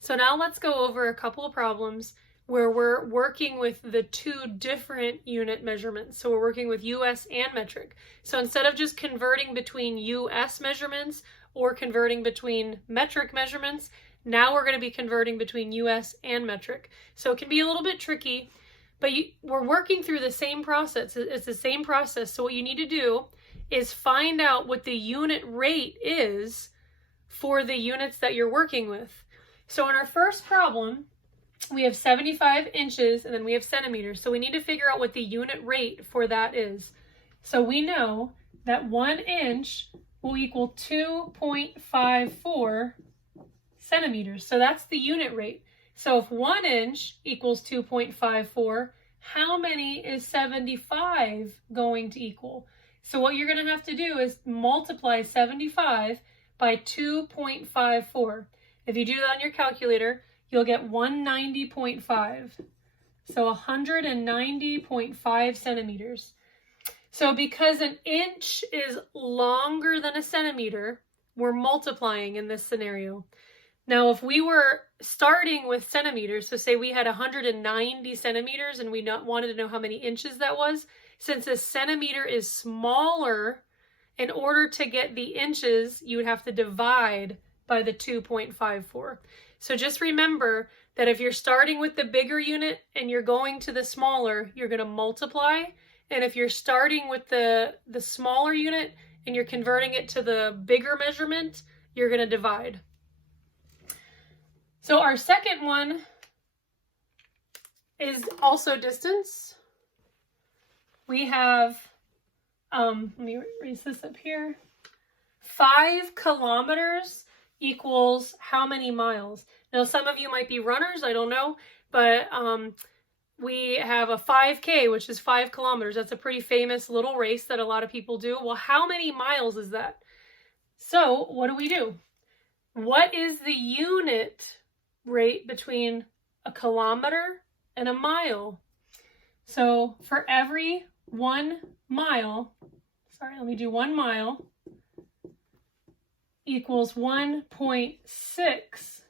So now let's go over a couple of problems where we're working with the two different unit measurements. So we're working with US and metric. So instead of just converting between US measurements or converting between metric measurements, now we're going to be converting between US and metric. So it can be a little bit tricky, but we're working through the same process. It's the same process. So what you need to do is find out what the unit rate is for the units that you're working with. So in our first problem, we have 75 inches and then we have centimeters. So we need to figure out what the unit rate for that is. So we know that 1 inch will equal 2.54 centimeters. So that's the unit rate. So if 1 inch equals 2.54, how many is 75 going to equal? So what you're going to have to do is multiply 75 by 2.54. If you do that on your calculator, you'll get 190.5. So 190.5 centimeters. So because an inch is longer than a centimeter, we're multiplying in this scenario. Now, if we were starting with centimeters, so say we had 190 centimeters and we wanted to know how many inches that was, since a centimeter is smaller, in order to get the inches, you would have to divide by the 2.54. So just remember that if you're starting with the bigger unit and you're going to the smaller, you're going to multiply. And if you're starting with the smaller unit and you're converting it to the bigger measurement, you're going to divide. So our second one is also distance. We have, let me erase this up here. 5 kilometers equals how many miles? Now, some of you might be runners, I don't know, but we have a 5K, which is 5 kilometers. That's a pretty famous little race that a lot of people do. Well, how many miles is that? So what do? What is the unit rate between a kilometer and a mile? So for every 1 mile, let me do 1 mile, equals 1.6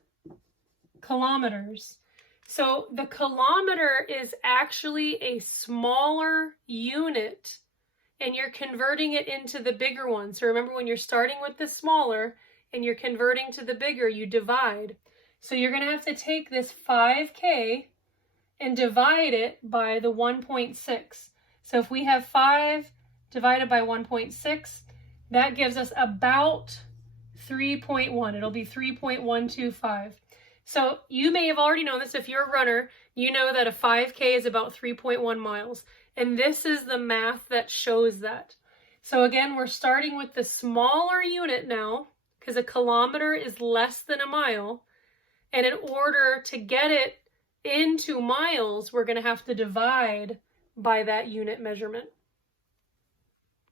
kilometers. So the kilometer is actually a smaller unit and you're converting it into the bigger one. So remember, when you're starting with the smaller and you're converting to the bigger, you divide. So you're going to have to take this 5K and divide it by the 1.6. So if we have 5 divided by 1.6, that gives us about 3.1. It'll be 3.125. So you may have already known this. If you're a runner, you know that a 5K is about 3.1 miles. And this is the math that shows that. So again, we're starting with the smaller unit now because a kilometer is less than a mile. And in order to get it into miles, we're going to have to divide by that unit measurement.